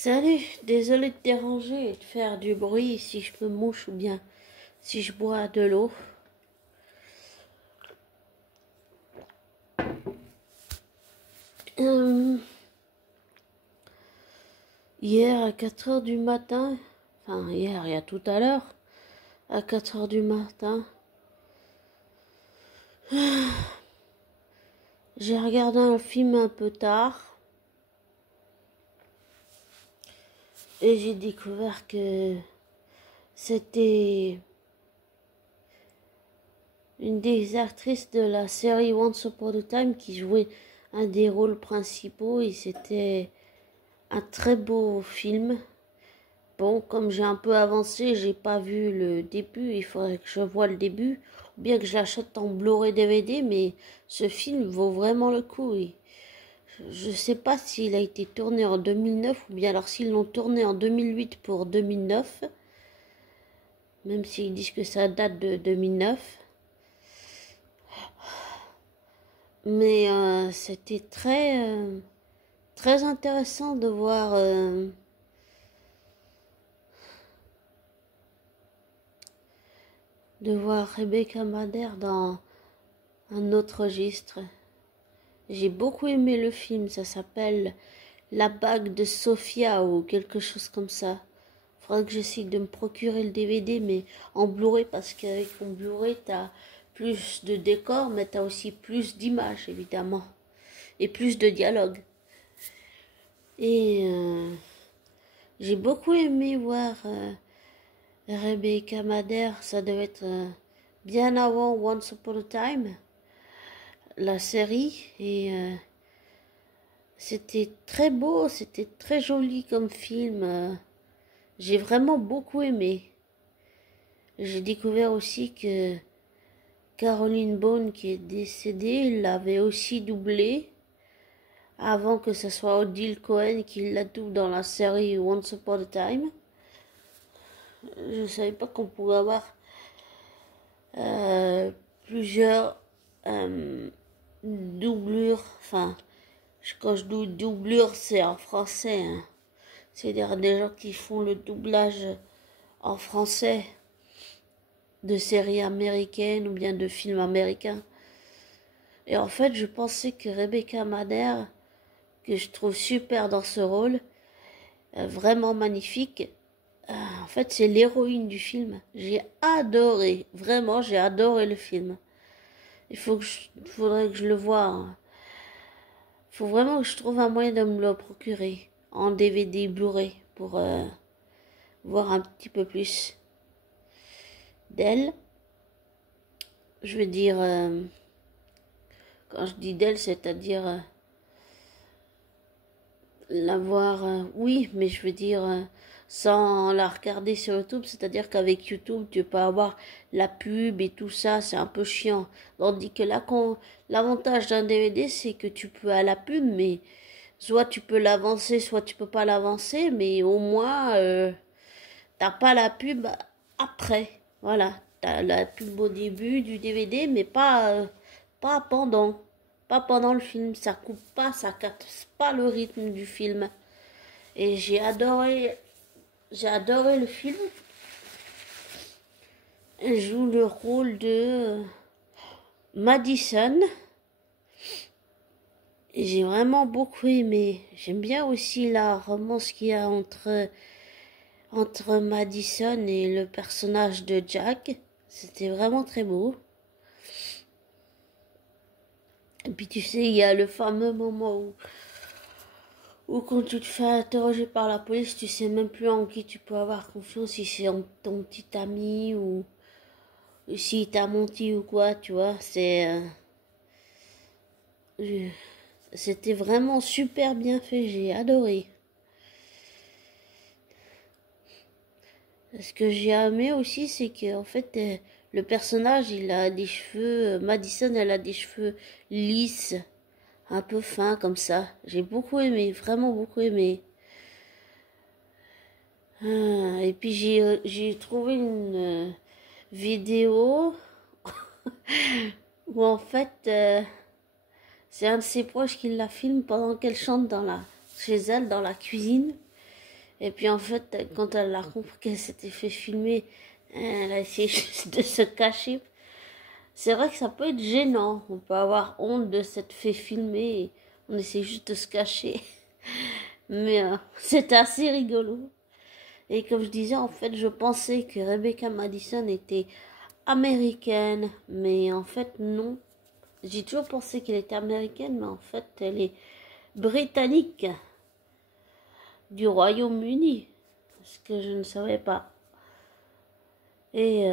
Salut, désolé de te déranger et de faire du bruit si je me mouche ou bien si je bois de l'eau. Euh, Hier à 4 heures du matin, enfin hier, il y a tout à l'heure, à 4 heures du matin, j'ai regardé un film un peu tard et j'ai découvert que c'était une des actrices de la série Once Upon a Time qui jouait un des rôles principaux et c'était un très beau film. Bon, comme j'ai un peu avancé, j'ai pas vu le début, il faudrait que je voie le début, ou bien que je l'achète en Blu-ray DVD, mais ce film vaut vraiment le coup. Et je sais pas s'il a été tourné en 2009 ou bien alors s'ils l'ont tourné en 2008 pour 2009, même s'ils disent que ça date de 2009. Mais c'était très intéressant de voir Rebecca Mader dans un autre registre. J'ai beaucoup aimé le film, ça s'appelle La bague de Sophia ou quelque chose comme ça. Faudrait que j'essaye de me procurer le DVD, mais en Blu-ray, parce qu'avec mon Blu-ray, t'as plus de décors, mais t'as aussi plus d'images, évidemment, et plus de dialogues. Et j'ai beaucoup aimé voir Rebecca Mader, ça devait être bien avant Once Upon a Time, la série, et c'était très beau, c'était très joli comme film. J'ai vraiment beaucoup aimé. J'ai découvert aussi que Caroline Bone, qui est décédée, l'avait aussi doublé avant que ce soit Odile Cohen qui la double dans la série Once Upon a Time. Je ne savais pas qu'on pouvait avoir euh, plusieurs doublures. Enfin, quand je dis doublure, c'est en français, hein. C'est-à-dire des gens qui font le doublage en français de séries américaines ou bien de films américains. Et en fait, je pensais que Rebecca Mader, que je trouve super dans ce rôle, vraiment magnifique, en fait, c'est l'héroïne du film. J'ai adoré, vraiment, j'ai adoré le film. Faudrait que je le voie, hein. Faut vraiment que je trouve un moyen de me le procurer en DVD Blu-ray pour voir un petit peu plus d'elle. Je veux dire, quand je dis d'elle, c'est-à-dire la voir, oui, mais je veux dire sans la regarder sur YouTube, c'est-à-dire qu'avec YouTube, tu peux avoir la pub et tout ça, c'est un peu chiant. Tandis que là, l'avantage d'un DVD, c'est que tu peux à la pub, mais soit tu peux l'avancer, soit tu peux pas l'avancer, mais au moins, t'as pas la pub après. Voilà, t'as la pub au début du DVD, mais pas pendant. Pas pendant le film, ça coupe pas, ça casse pas le rythme du film. Et j'ai adoré le film. Elle joue le rôle de Madison. Et j'ai vraiment beaucoup aimé. J'aime bien aussi la romance qu'il y a entre Madison et le personnage de Jack. C'était vraiment très beau. Et puis tu sais, il y a le fameux moment où quand tu te fais interroger par la police, tu sais même plus en qui tu peux avoir confiance, si c'est en ton petit ami ou si t'a menti ou quoi, tu vois. C'était vraiment super bien fait, j'ai adoré. Ce que j'ai aimé aussi, c'est que en fait, le personnage, il a des cheveux, Madison, elle a des cheveux lisses, un peu fins comme ça. J'ai beaucoup aimé, vraiment beaucoup aimé. Et puis j'ai trouvé une vidéo où en fait, c'est un de ses proches qui la filme pendant qu'elle chante chez elle dans la cuisine. Et puis en fait, quand elle a compris qu'elle s'était fait filmer, elle a essayé juste de se cacher. C'est vrai que ça peut être gênant. On peut avoir honte de s'être fait filmer. Et on essaie juste de se cacher. Mais c'est assez rigolo. Et comme je disais, en fait, je pensais que Rebecca Madison était américaine. Mais en fait, non. J'ai toujours pensé qu'elle était américaine, mais en fait, elle est britannique du Royaume-Uni. Ce que je ne savais pas. Et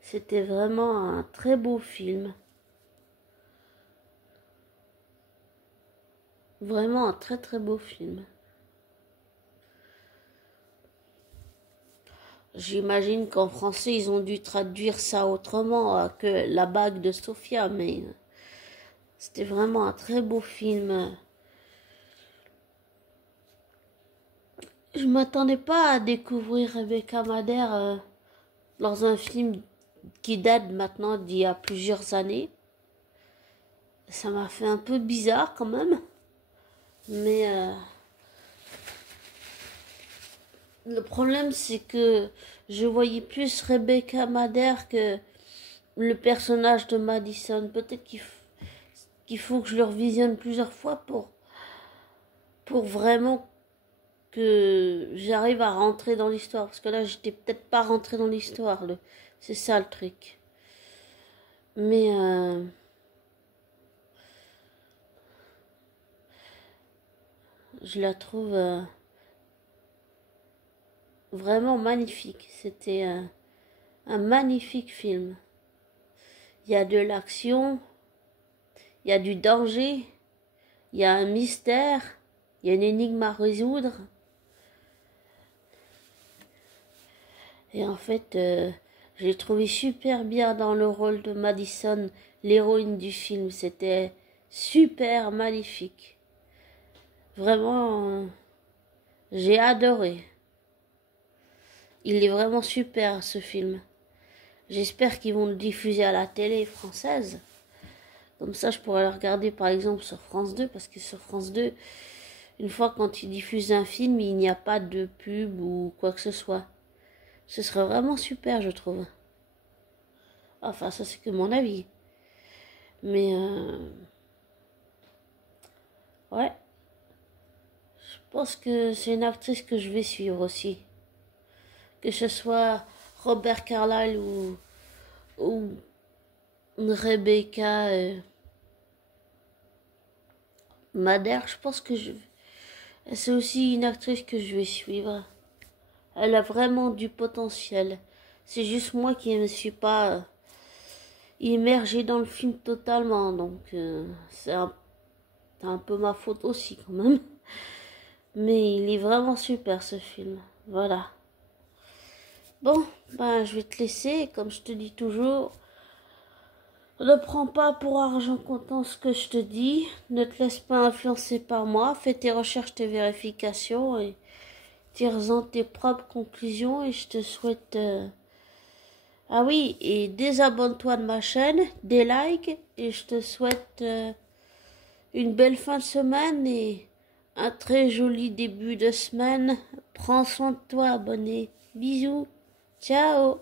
c'était vraiment un très beau film. Vraiment un très très beau film. J'imagine qu'en français, ils ont dû traduire ça autrement que La bague de Sofia, mais c'était vraiment un très beau film. Je m'attendais pas à découvrir Rebecca Madère dans un film qui date maintenant d'il y a plusieurs années. Ça m'a fait un peu bizarre quand même, mais le problème c'est que je voyais plus Rebecca Madère que le personnage de Madison. Peut-être qu'il faut que je le revisionne plusieurs fois pour vraiment que j'arrive à rentrer dans l'histoire. Parce que là, j'étais peut-être pas rentrée dans l'histoire. C'est ça le truc. Mais je la trouve vraiment magnifique. C'était un magnifique film. Il y a de l'action, il y a du danger, il y a un mystère, il y a une énigme à résoudre. Et en fait, j'ai trouvé super bien dans le rôle de Madison, l'héroïne du film. C'était super magnifique. Vraiment, j'ai adoré. Il est vraiment super ce film. J'espère qu'ils vont le diffuser à la télé française. Comme ça, je pourrais le regarder par exemple sur France 2. Parce que sur France 2, une fois quand ils diffusent un film, il n'y a pas de pub ou quoi que ce soit. Ce serait vraiment super, je trouve. Enfin, ça c'est que mon avis. Mais ouais, je pense que c'est une actrice que je vais suivre aussi. Que ce soit Robert Carlyle ou Rebecca Madère, je pense que c'est aussi une actrice que je vais suivre. Elle a vraiment du potentiel. C'est juste moi qui ne me suis pas immergée dans le film totalement. Donc c'est un peu ma faute aussi quand même. Mais il est vraiment super ce film. Voilà. Bon, ben je vais te laisser. Comme je te dis toujours, ne prends pas pour argent comptant ce que je te dis. Ne te laisse pas influencer par moi. Fais tes recherches, tes vérifications et tire-en tes propres conclusions. Et je te souhaite... Ah oui, et désabonne-toi de ma chaîne, des likes. Et je te souhaite une belle fin de semaine et un très joli début de semaine. Prends soin de toi, abonné. Bisous. Ciao.